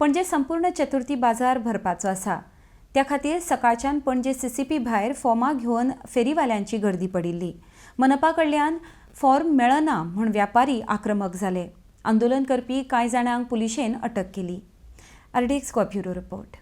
पणजे संपूर्ण चतुर्थी बाजार भरपाचो आसा। त्या खातीर सकाळच्यान पणजे CCP भायर फॉर्मां घेवन फेरीवाल्यांची गर्दी पडिल्ली। मनपा कडल्यान फॉर्म मेळना म्हूण व्यापारी आक्रमक जाले। आंदोलन करपी कांय जाणांक पुलिशेन अटक केली। RDX Goa bureau report.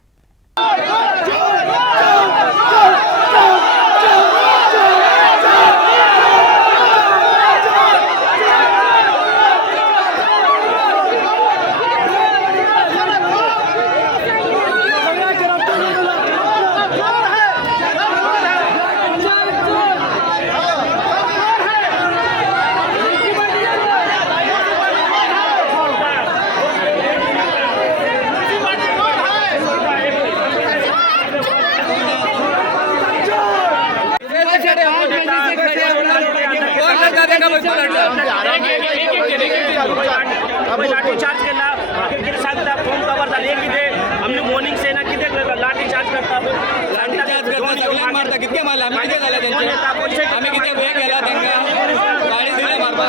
लाठी चार्ज केला किती सांगता फोन कवर झाले किती आम्ही मॉर्निंग सेना किती लाठी चार्ज करता सगळ्यांक मारता कितके मारला आम्ही किती झाला त्यांचे आम्ही किती वेळ केला त्यांना गाडी दिले मारपा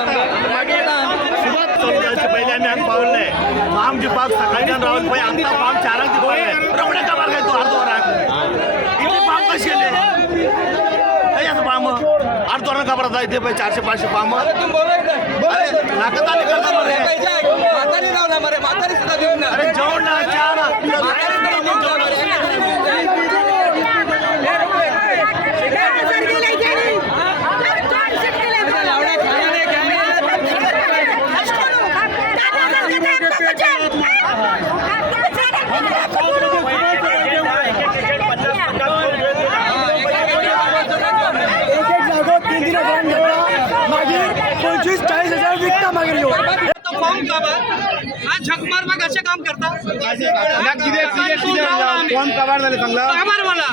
पहिले आम्ही हांगा पावले फार्म दिवपाक सकाळच्यान रावन पळय आमकां फार्म 4 दिवपाक रोखडे काबार काय तूं अर्द वराक इतले फार्म कशे केले असं फार्म अर्द वरान काबार जाता इथे 400-500 फार्म नाकाताली करता म्हातारी रावना मरे म्हातारी सुद्धा देऊन ना अरे जेवण ना चहा ना झक मारपाक असे काम करता कोण कबार झाले सांगला कामार मला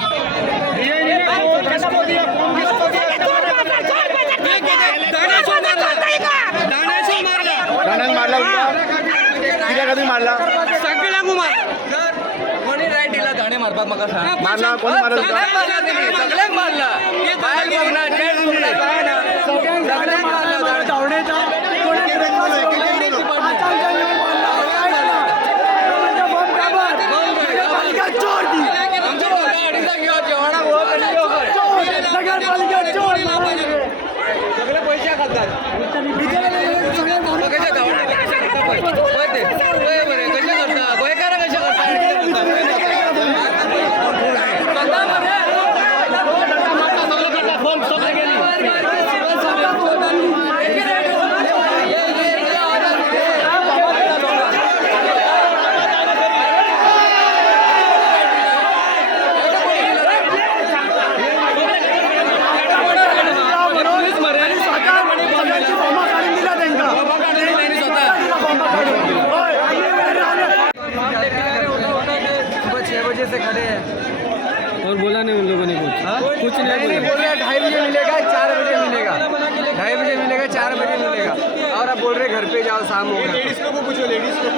मारला सगळ्यांक मार कोणी राईट दिला दाणे मारपाक म्हाका सांग मारला कोण मारला सगळ्यांक मारला बाहेर घेऊन ना जेल घेऊन ना काय ना सगळ्यांक मारला धावणेचा सगळे पैसे खातात कशा धावणे कशा करता गोयकारा कशा से खड़े हैं और बोला नहीं उन लोगों ने कुछ नहीं बोले 2:30 बजे मिलेगा 4 बजे मिलेगा 2:30 बजे मिलेगा 4 बजे मिलेगा और अब बोल रहे घर पे जाओ शाम हो गया लेडीज को पूछो लेडीज को